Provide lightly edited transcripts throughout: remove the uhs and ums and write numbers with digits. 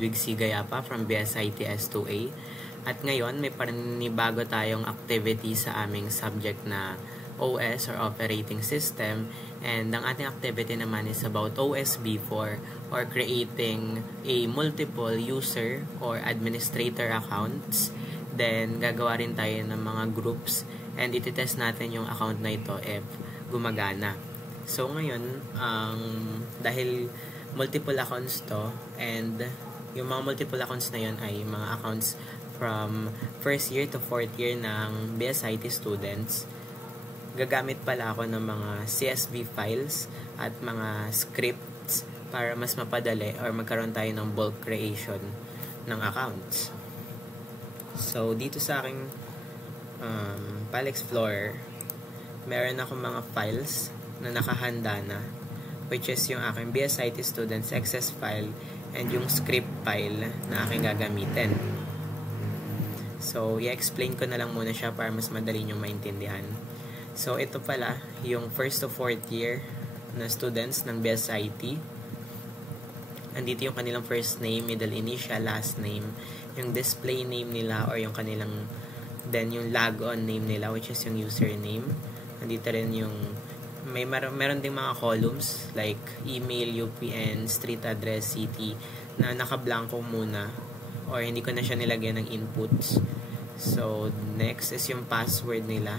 Ludwig C. Gayapa from BSIT S2A. At ngayon, may panibago tayong activity sa aming subject na OS or Operating System. And ang ating activity naman is about OSB4 or creating a multiple user or administrator accounts. Then, gagawa rin tayo ng mga groups and ititest natin yung account na ito if gumagana. So, ngayon, dahil multiple accounts to and yung mga multiple accounts na yun ay mga accounts from first year to fourth year ng BSIT students, gagamit pala ako ng mga CSV files at mga scripts para mas mapadali or magkaroon tayo ng bulk creation ng accounts. So, dito sa aking File Explorer, meron akong mga files na nakahanda na, which is yung aking BSIT students access file and yung script file na aking gagamitin. So, i-explain ko na lang muna siya para mas madali nyo maintindihan. So, ito pala yung first to fourth year na students ng BSIT. Andito yung kanilang first name, middle initial, last name, yung display name nila or yung kanilang, then yung logon name nila, which is yung username. Andito rin yung meron ding mga columns like email, UPN, street address, city na naka-blanco muna or hindi ko na siya nilagyan ng inputs. So, next is yung password nila.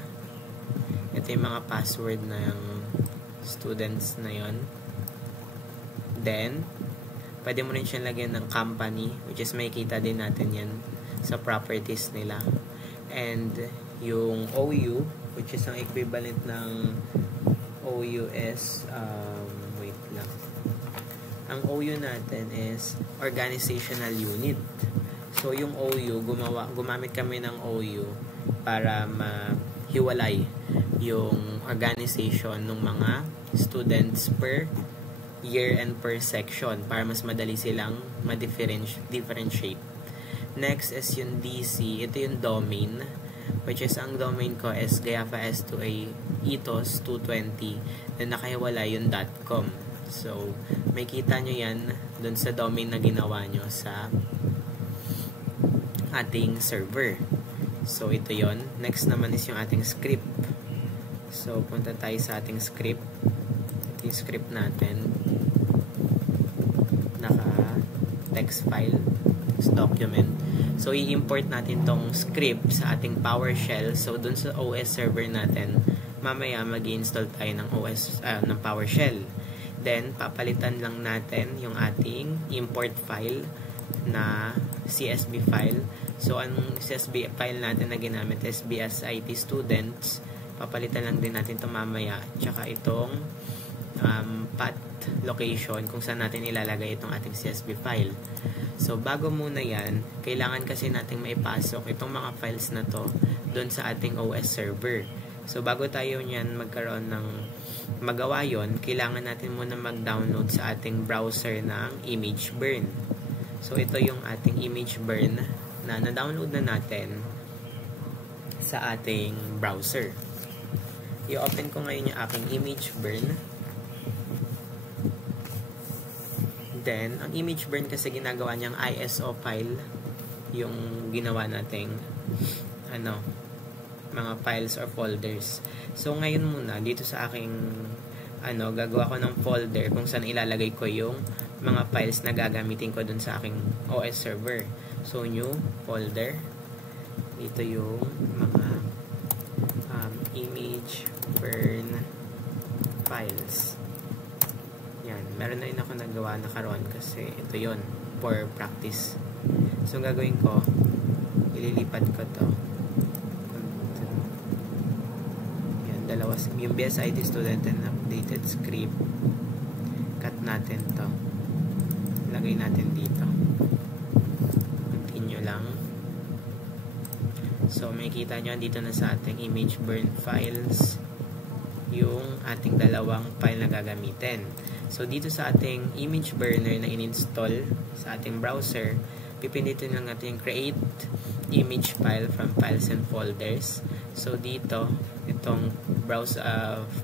Ito yung mga password ng students na yon. Then, pwede mo rin siya lagyan ng company, which is makikita din natin yan sa properties nila. And yung OU, which is ang equivalent ng OUS, wait lang. Ang OU natin is organizational unit. So, yung OU, gumamit kami ng OU para mahiwalay yung organization ng mga students per year and per section para mas madali silang ma-differentiate. Next is yung DC. Ito yung domain, which is ang domain ko is Gayapa S2A ethos 220 na nakahiwala yung .com. So, may kita nyo yan dun sa domain na ginawa nyo sa ating server. So, ito yon. Next naman is yung ating script. So, punta tayo sa ating script. Ito yung script natin. Naka-text file, text document. So, i-import natin tong script sa ating PowerShell. So, dun sa OS server natin, mamaya mag-install tayo ng ng PowerShell. Then, papalitan lang natin yung ating import file na CSV file. So, ang CSV file natin na ginamit is BSIT students. Papalitan lang din natin ito mamaya. Tsaka itong path location kung saan natin ilalagay itong ating CSV file. So, bago muna yan, kailangan kasi nating maipasok itong mga files na to doon sa ating OS server. So, bago tayo niyan magawa yon, kailangan natin muna mag-download sa ating browser ng ImageBurn. So, ito yung ating ImageBurn na na-download na natin sa ating browser. I-open ko ngayon yung aking ImageBurn. Then, ang ImageBurn kasi ginagawa niyang ISO file yung ginawa nating mga files or folders. So, ngayon muna, dito sa aking gagawa ko ng folder kung saan ilalagay ko yung mga files na gagamitin ko dun sa aking OS server. So, new folder. Dito yung mga image burn files. Yan. Meron na rin ako nagawa na karon kasi ito yon for practice. So, ang gagawin ko, ililipat ko to. Dalawa, yung BSIT student and updated script, cut natin to, lagay natin dito, continue lang. So, makikita nyo dito na sa ating image burn files yung ating dalawang file na gagamitin. So, dito sa ating image burner na in-install sa ating browser, pipindutin lang natin yung create image file from files and folders. So, dito, itong browse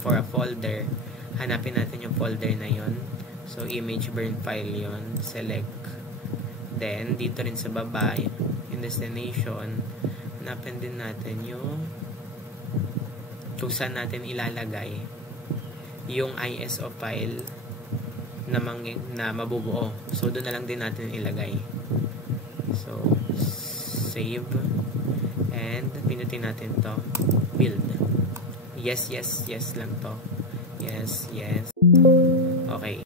for a folder, hanapin natin yung folder na yon. So, image burn file yon. Select Then, dito rin sa baba, yung destination, hanapin din natin yung kung saan natin ilalagay yung ISO file na mabubuo. So, doon na lang din natin ilagay. So, save. And, pinutin natin to. Build. Yes, yes, yes lang to. Yes, yes. Okay.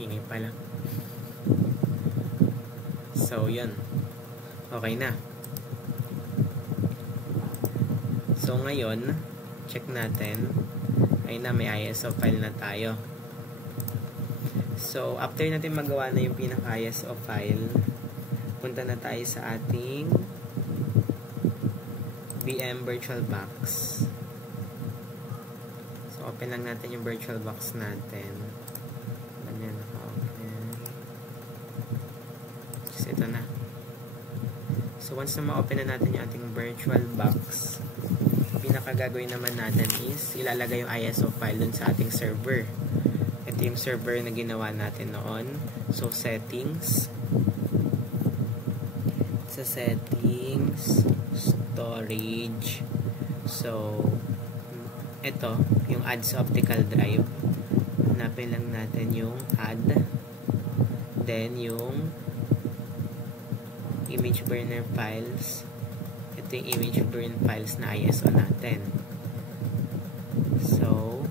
Ingay pala. So, yun. Okay na. So, ngayon, check natin. Ayun na, may ISO file na tayo. So, after natin magawa na yung pinaka-ISO file, punta na tayo sa ating VM VirtualBox. So, open lang natin yung VirtualBox natin. Ganyan, naka-open. So, ito na. So, once na ma-open na natin yung ating VirtualBox, pinakagagawin naman natin is ilalagay yung ISO file dun sa ating server. Ito yung server na ginawa natin noon. So, settings. Sa settings, storage. So, ito, yung add sa optical drive. Hanapin lang natin yung add. Then, yung image burner files. Ito yung image burn files na ISO natin. So,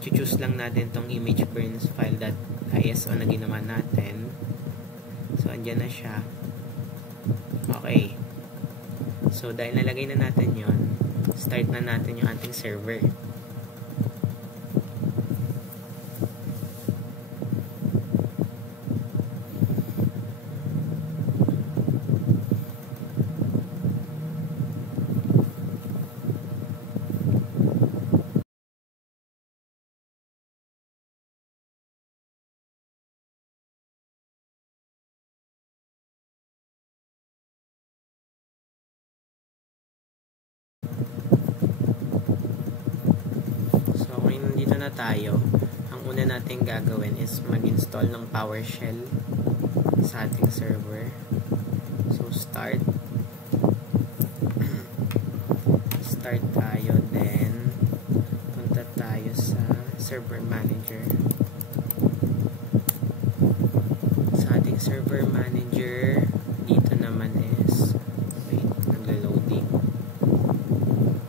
choose lang natin tong image burns file.iso na ginawa natin. So, andyan na siya. Okay. So, dahil nalagay na natin yon, start na natin yung ating server. Na tayo, ang una natin gagawin is mag-install ng PowerShell sa ating server. So, start tayo, then punta tayo sa server manager. Sa ating server manager, dito naman is naglo-loading.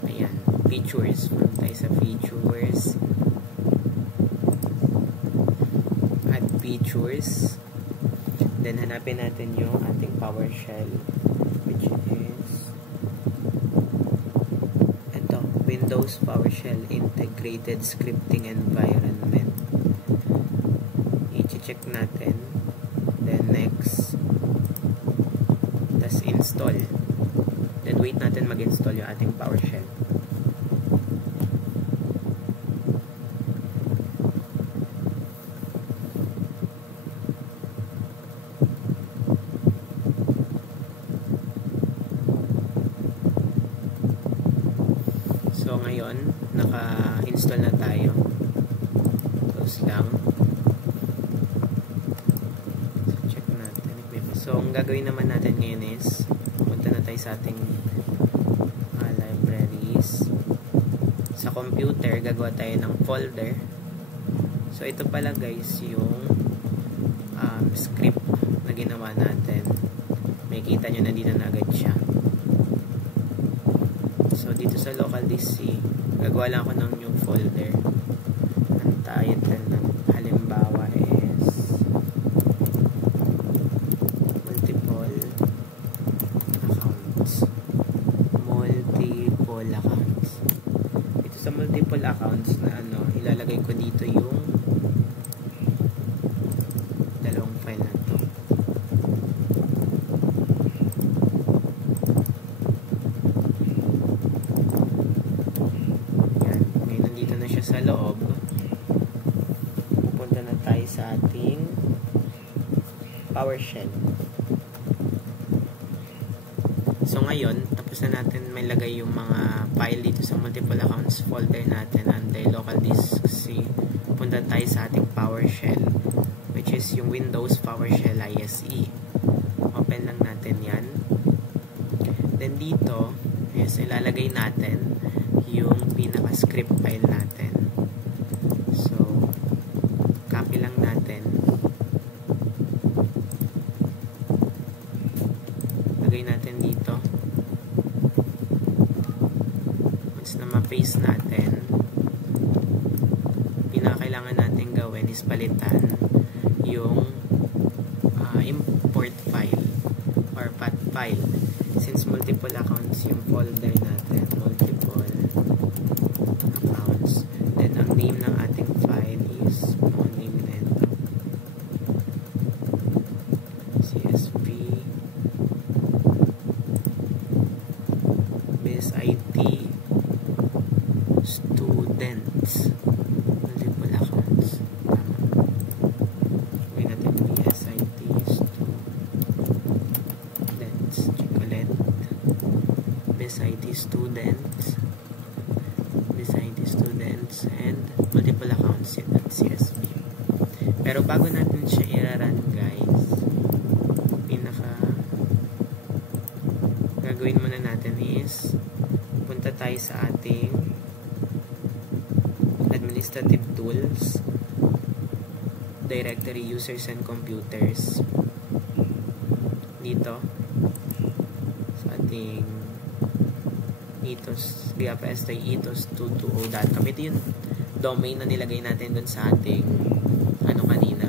Ayan, features. Punta tayo sa features. Features. Then, hanapin natin yung ating PowerShell, which is ito, Windows PowerShell Integrated Scripting Environment. I-check natin. Then, next. Tas, install. Then, wait natin mag-install yung ating PowerShell. So, ngayon, naka-install na tayo. Close lang. So, check natin. So, ang gagawin naman natin ngayon is, punta na tayo sa ating libraries. Sa computer, gagawa tayo ng folder. So, ito pala guys, yung script na ginawa natin. May kita nyo na dito na agad siya. So, dito sa local disk C, gagawa lang ako ng new folder. Ang title ng halimbawa is multiple accounts. Ito sa multiple accounts na ilalagay ko dito yung dalawang file na to. Sa loob, pupunta na tayo sa ating PowerShell. So ngayon, tapos na natin may lagay yung mga file dito sa multiple accounts folder natin under local disk C punta tayo sa ating PowerShell, which is yung Windows PowerShell ISE. Open lang natin yan. Then dito is ilalagay natin yung pinaka-script file natin. So, copy lang natin. Lagay natin dito. Once na ma-paste natin, pinakailangan natin gawin is palitan yung import file or path file. Since multiple accounts yung folder natin, multiple accounts, then ang name ng ating file is name nito CSV BSIT students, multiple accounts. Gawin natin BSIT students, check ulit. BSIT students, BSIT students, and multiple accounts yun at CSV. Pero bago natin siya i-run, guys, gagawin muna natin is punta tayo sa ating administrative tools, directory users and computers. Dito sa ating ethos, ethos220.com. Ito yung domain na nilagay natin dun sa ating kanina,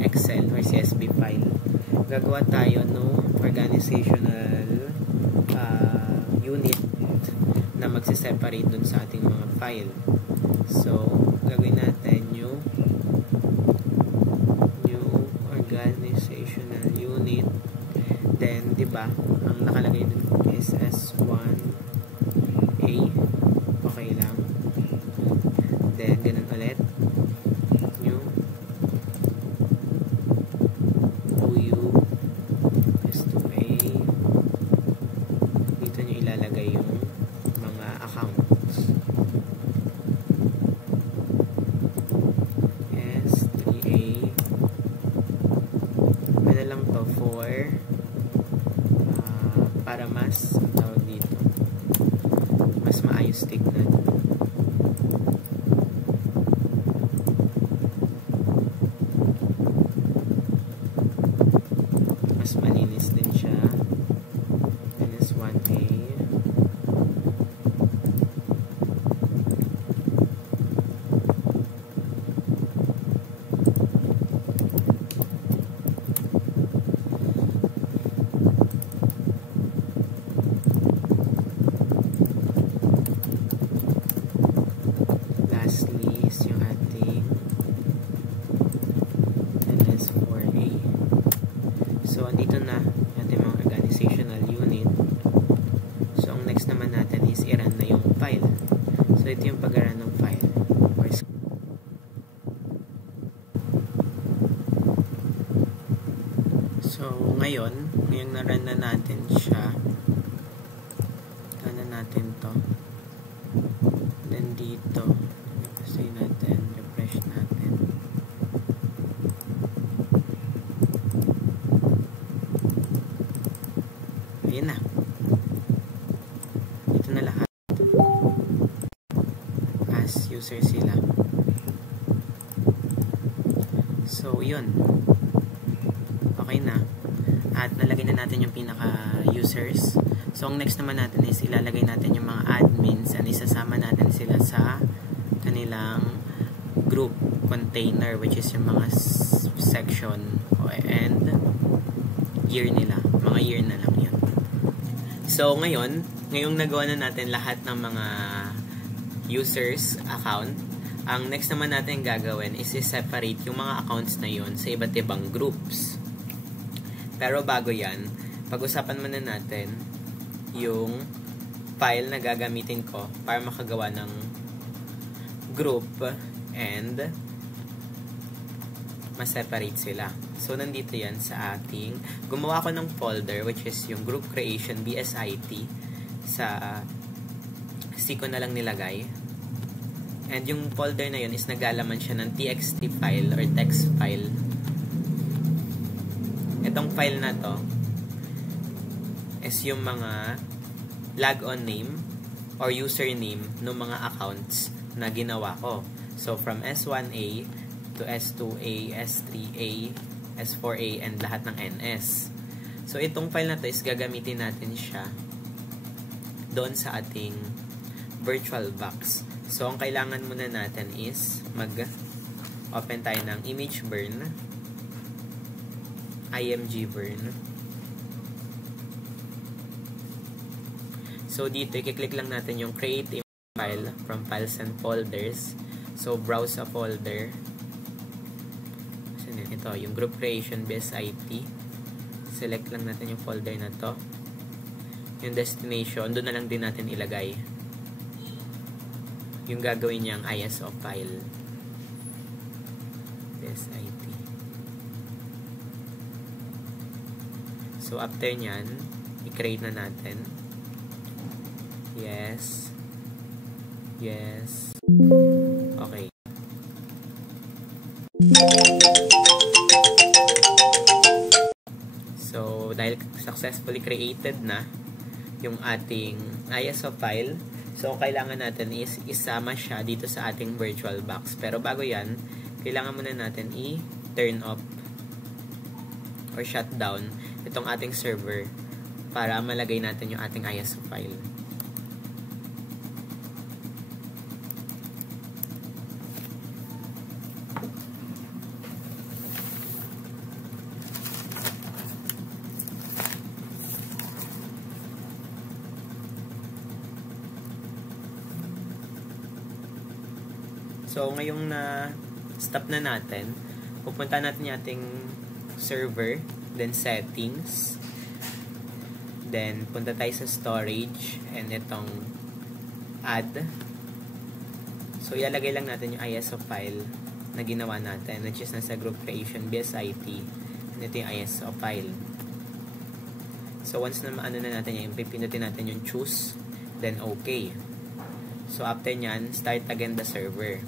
Excel or CSV file. Gagawa tayo ng organizational unit na magsiseparate dun sa ating mga file. So, gagawin natin new organizational unit. Then, diba, ang nakalagay dun is S1A. Okay lang. Then, ganun ulit. New OU S2A. Dito nyo ilalagay yung mga accounts. S3A. Ano lang to for para mas tawag dito, mas maayos tignan. Mas malinis din siya. -1A. Lastly is yung ating NS4A. So, andito na ating mga organizational unit. So, ang next naman natin is i-run na yung file. So, ito yung pag-run ng file. So, ngayon na-run na natin siya. Run na natin to. Then, dito, say natin, refresh natin. Ayan na. Ito na lahat. As user sila. So, yun. Okay na. At nalagay na natin yung pinaka-users. So, ang next naman natin is ilalagay natin yung mga admins and isasama natin sila sa kanilang group container, which is yung mga section and year nila. Mga year na lang yun. So, ngayong nagawa na natin lahat ng mga users account, ang next naman natin gagawin is i-separate yung mga accounts na yun sa iba't ibang groups. Pero bago yan, pag-usapan muna natin yung file na gagamitin ko para makagawa ng group and ma-separate sila. So, nandito yan sa ating, gumawa ko ng folder which is yung group creation BSIT. Sa C ko na lang nilagay. And yung folder na yun is naglalaman siya ng txt file or text file. Itong file na to is yung mga logon name or username ng mga accounts na ginawa ko. So, from S1A to S2A, S3A, S4A, and lahat ng NS. So, itong file na to is gagamitin natin siya doon sa ating VirtualBox. So, ang kailangan muna natin is mag-open tayo ng image burn, img burn. So, dito, i-click lang natin yung create image file from files and folders. So, browse a folder. Ito, yung group creation BSIT. Select lang natin yung folder na to. Yung destination, doon na lang din natin ilagay yung gagawin niyang ISO file. BSIT. So, after nyan, i-create na natin. Yes. Yes. Okay. So, dahil successfully created na yung ating ISO file, so, kailangan natin is isama siya dito sa ating VirtualBox. Pero bago yan, kailangan muna natin i-turn off or shut down itong ating server para malagay natin yung ating ISO file. So, ngayong na-stop na natin, pupunta natin yung ating server, then settings, then punta tayo sa storage, and itong add. So, ilalagay lang natin yung ISO file na ginawa natin, which is nasa group creation BSIT, and ito yung ISO file. So, once na maano na natin yung pipindutin natin yung choose, then okay. So, after nyan, start again the server.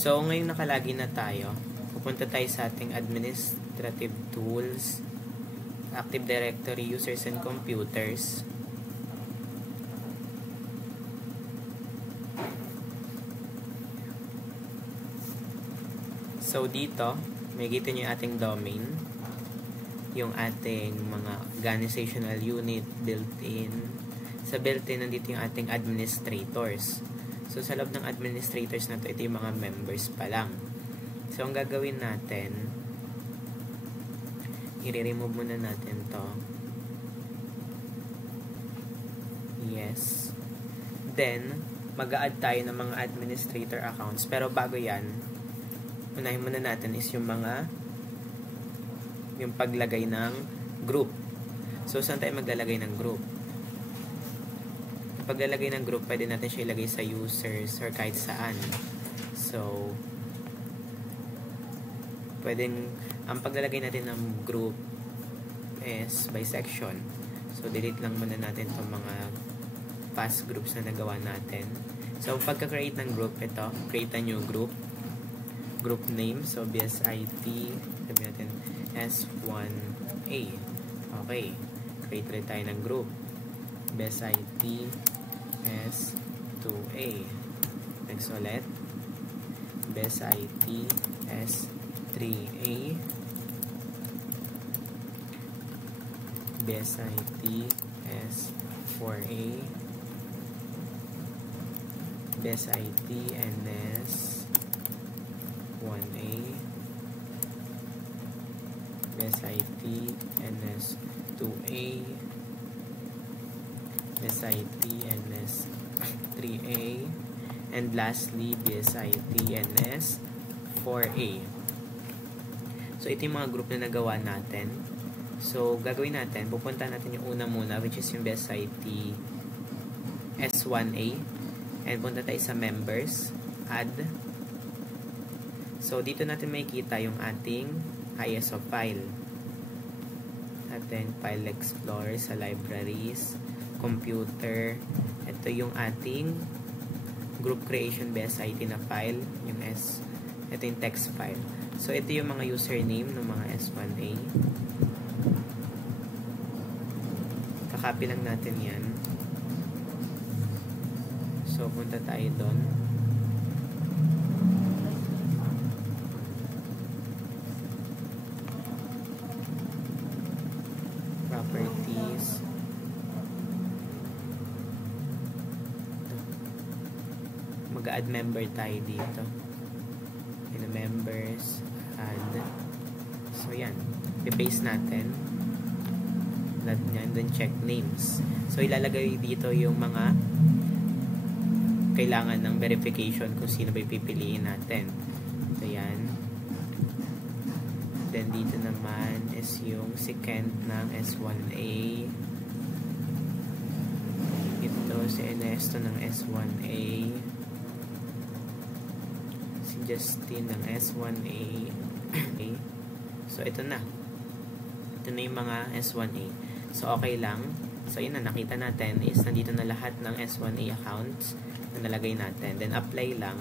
So, ngayon nakalagin na tayo. Pupunta tayo sa ating administrative tools, Active Directory, users and computers. So, dito, makikita nyo yung ating domain, yung ating mga organizational unit built-in. Sa built-in, nandito yung ating administrators. So, sa loob ng administrators na ito yung mga members pa lang. So, ang gagawin natin, i-remove muna natin to. Yes. Then, mag-a-add tayo ng mga administrator accounts. Pero bago yan, unahin muna natin is yung paglagay ng group. So, saan tayo maglalagay ng group? Paglalagay ng group, pwede natin siya ilagay sa users or kahit saan. So, ang paglalagay natin ng group is by section. So, delete lang muna natin itong mga past groups na nagawa natin. So, pagka-create ng group, ito, create a new group. Group name, so BSIT, sabi natin S1A. Okay, create ulit tayo ng group. BSIT S2A. Next ulit. BSIT S3A. BSIT S4A. BSIT NS 1A, BSIT NS 2A, BSIT NS 3A, and lastly, BSIT NS 4A. So, ito yung mga group na nagawa natin. So, gagawin natin, pupunta natin yung una muna, which is yung BSIT S1A. And punta tayo sa members, add. So, dito natin makikita yung ating ISO file. Ating file explorer sa libraries, computer. Ito yung ating group creation BSIT na file, yung ito yung text file. So, ito yung mga username ng mga S1A. Kakopy lang natin yan. So, punta tayo doon. Properties. Mag-add member tayo dito. In the members, add. So, yan. I-paste natin. Then check names. So, ilalagay dito yung mga kailangan ng verification kung sino ba pipiliin natin. So, yan. Then, dito naman is yung second ng S1A. Ito, si Ernesto ng S1A. Si Justin ng S1A. Okay. So, ito na. Ito na yung mga S1A. So, okay lang. So, yun na, nakita natin is nandito na lahat ng S1A accounts na nalagay natin. Then, apply lang.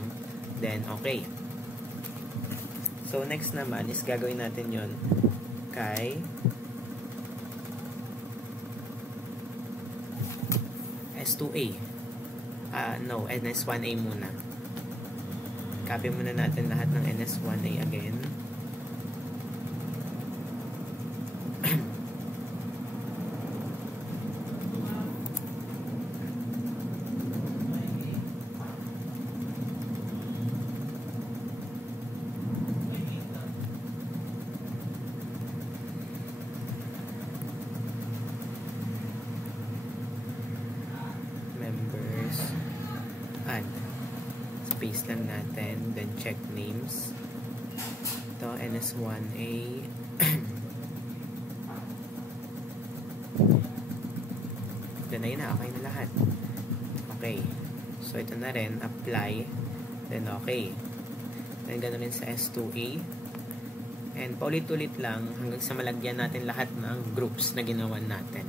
Then, okay. So, next naman is gagawin natin yon kay S2A. No, NS1A muna. Copy muna natin lahat ng NS1A again. Add. Space lang natin. Then check names. Ito, NS1A. Then ayun na. Okay na lahat. Okay. So ito na rin. Apply. Then okay. Then ganoon rin sa S2A. And paulit-ulit lang hanggang sa malagyan natin lahat ng groups na ginawa natin.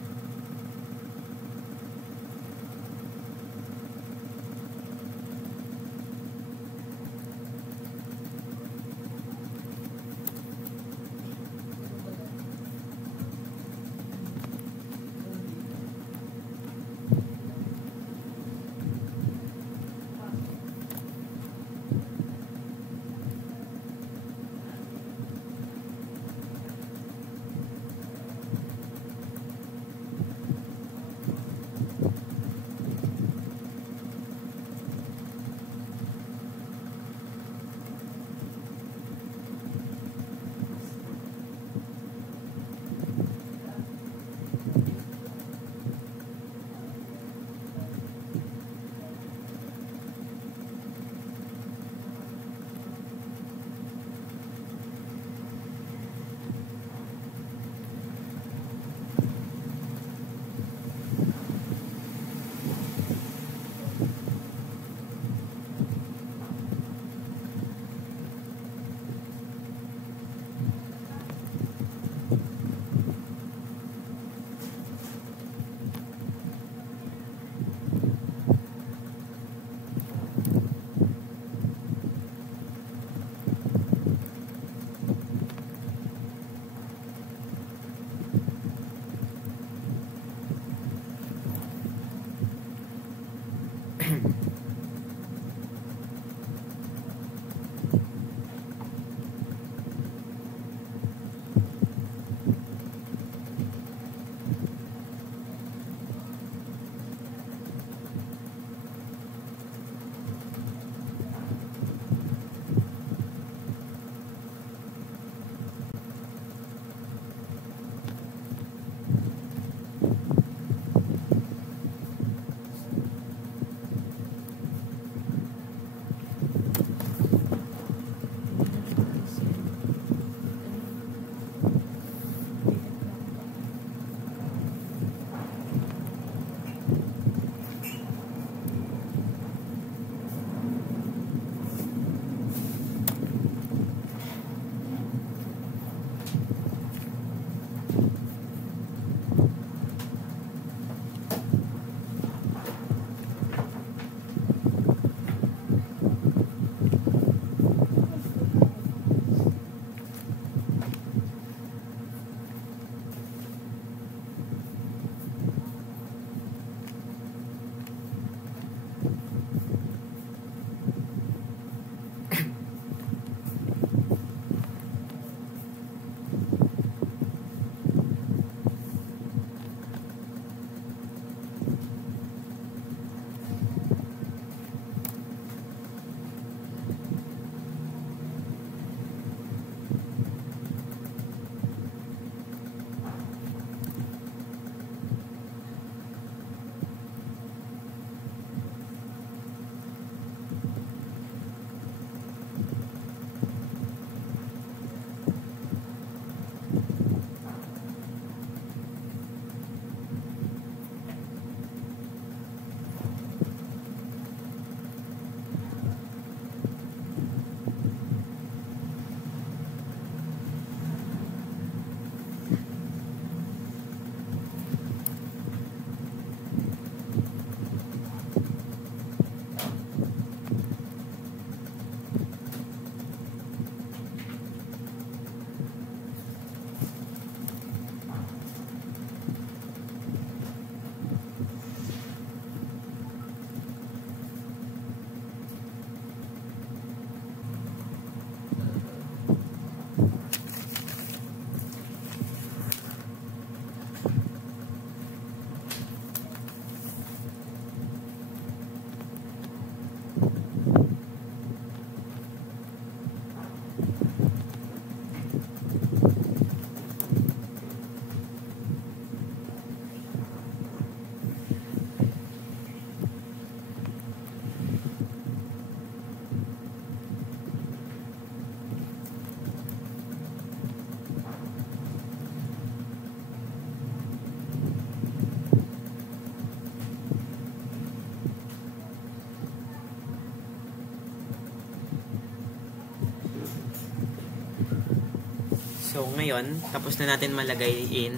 So, ngayon, tapos na natin malagay in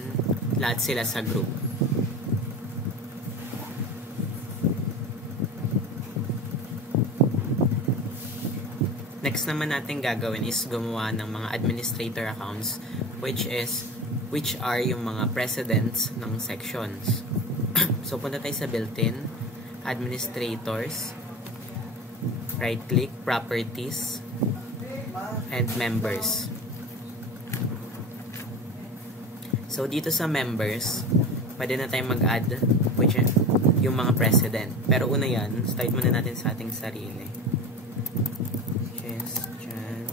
lahat sila sa group. Next naman natin gagawin is gumawa ng mga administrator accounts which are yung mga presidents ng sections. So, punta tayo sa built-in, administrators, right-click, properties, and members. So, dito sa members, pwede na tayong mag-add yung mga president. Pero una yan, start muna natin sa ating sarili. Christian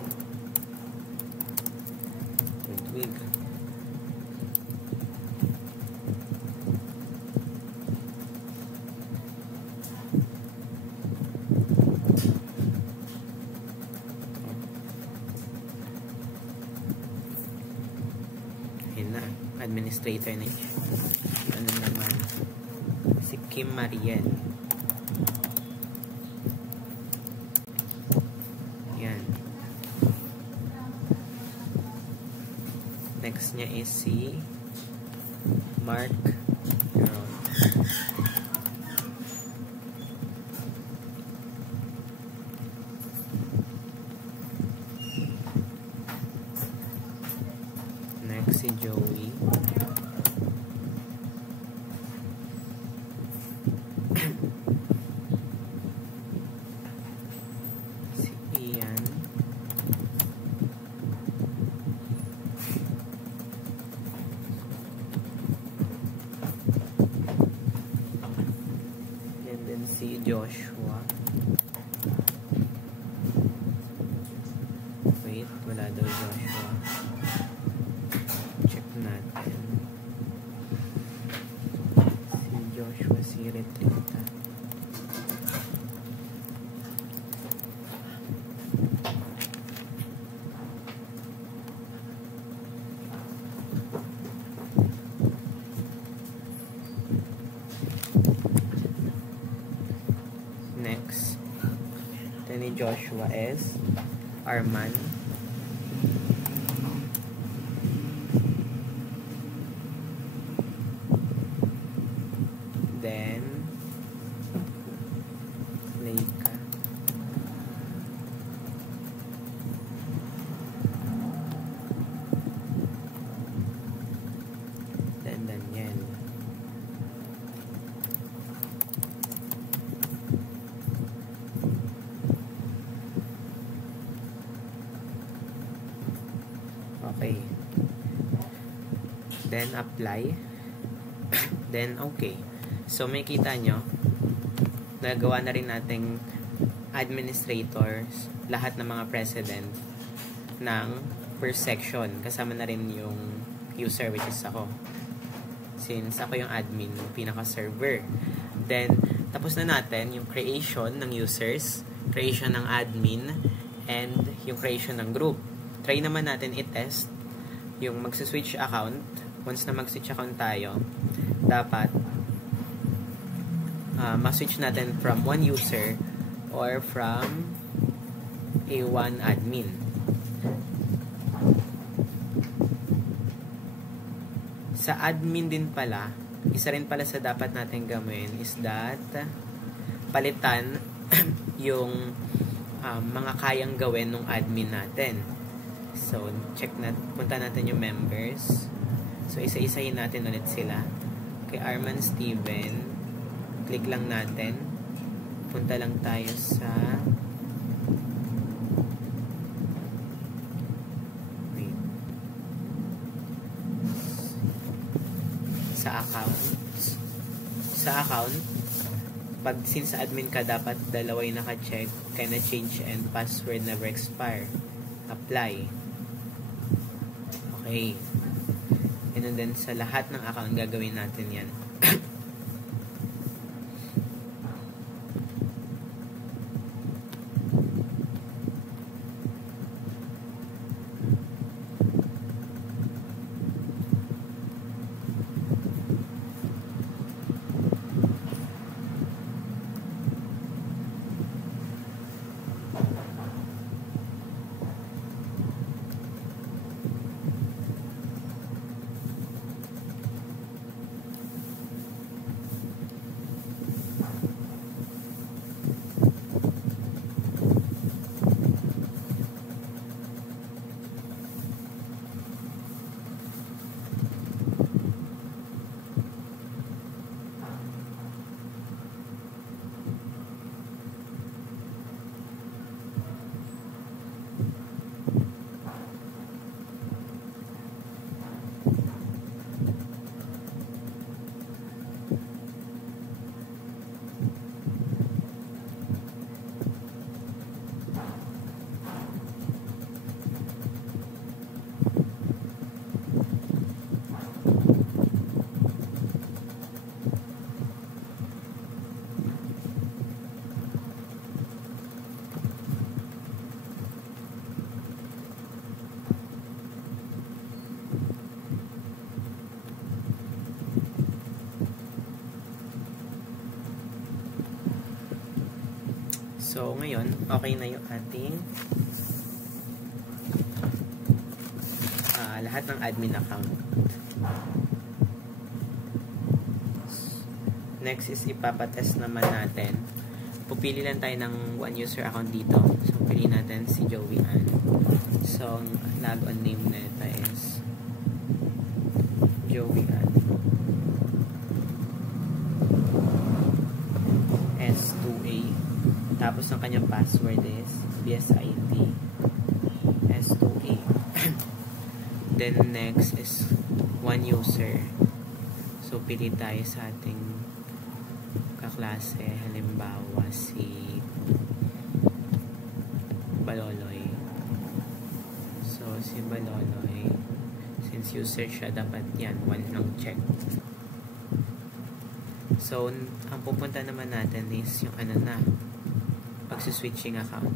Ludwig. Administrator na ano naman si Kim Mariel. Yan. Next niya is si Mark Jerome. Next si Joey. Si Joshua. Wait, wala daw Joshua. Check natin. Si Joshua, si Retrita. Next, ni Joshua is Arman. Then Leica. Then Daniel. Okay. Then apply. Then okay. So may kita nyo, nagawa na rin nating administrators, lahat ng mga president ng per section. Kasama na rin yung user, which is ako. Since ako yung admin, yung pinaka-server. Then, tapos na natin yung creation ng users, creation ng admin, and yung creation ng group. Try naman natin i-test yung magsa-switch account. Once na mag-switch account tayo, dapat ma-switch natin from one user or from a one admin. Sa admin din pala, isa rin pala sa dapat natin gawin is that palitan yung mga kayang gawin ng admin natin. So, check punta natin yung members. So, isa-isahin natin ulit sila. Kay Arman Steven, click lang natin. Punta lang tayo sa account. Pag since admin ka, dapat dalawa yung naka-check. Kaya na change and password never expire. Apply. Okay. And then sa lahat ng account gagawin natin yan. So, ngayon, okay na yung ating lahat ng admin account. Next is ipapatest naman natin. Pupili lang tayo ng one user account dito. So, piliin natin si Joey Ann. So, ang logon name nito is Joey Ann. S2A. Tapos, ang kanyang password is BSIT S2A. Then, next is one user. So, pili tayo sa ating kaklase. Halimbawa, si Baloloy. So, si Baloloy, since user siya, dapat yan, one lang check. So, ang pupunta naman natin is yung pagsi-switching account.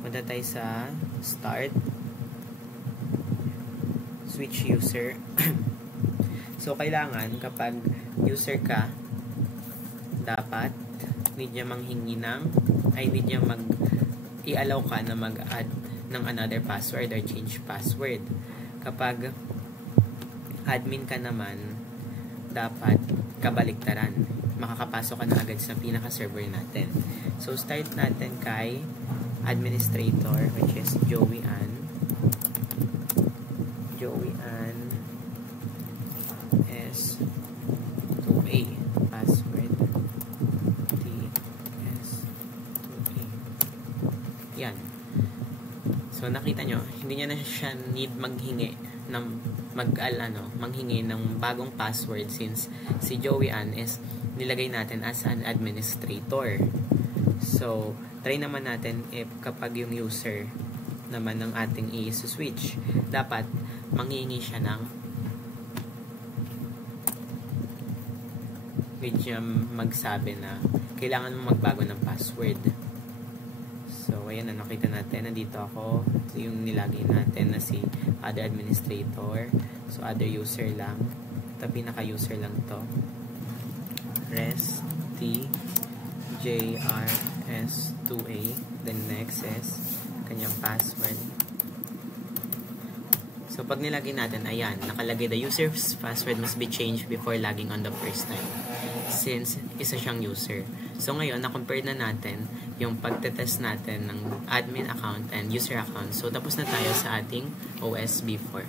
Punta tayo sa Start, Switch User. So, kailangan kapag user ka, dapat need niya manghingi need niya i-allow ka na mag-add ng another password or change password. Kapag admin ka naman, dapat kabaliktaran. Makakapasok ka na agad sa pinaka-server natin. So, start natin kay administrator, which is Joey Ann. Joey Ann S2A. Password TS2A. Yan. So, nakita nyo, hindi niya na siya need manghingi ng bagong password since si Joey Ann is nilagay natin as an administrator. So, try naman natin if kapag yung user naman ng ating i-switch, dapat manghingi siya ng magsabi na kailangan mo magbago ng password. So, ayan na, nakita natin. Nandito ako. Yung nilagay natin na si other administrator. So, other user lang. Ito, pinaka-user lang to. TJRS2A. Then, next is kanyang password. So, pag nilagay natin, ayan, nakalagay the user's password must be changed before logging on the first time. Since isa siyang user. So, ngayon, na-compare na natin yung pagtetest natin ng admin account and user account. So, tapos na tayo sa ating OS before.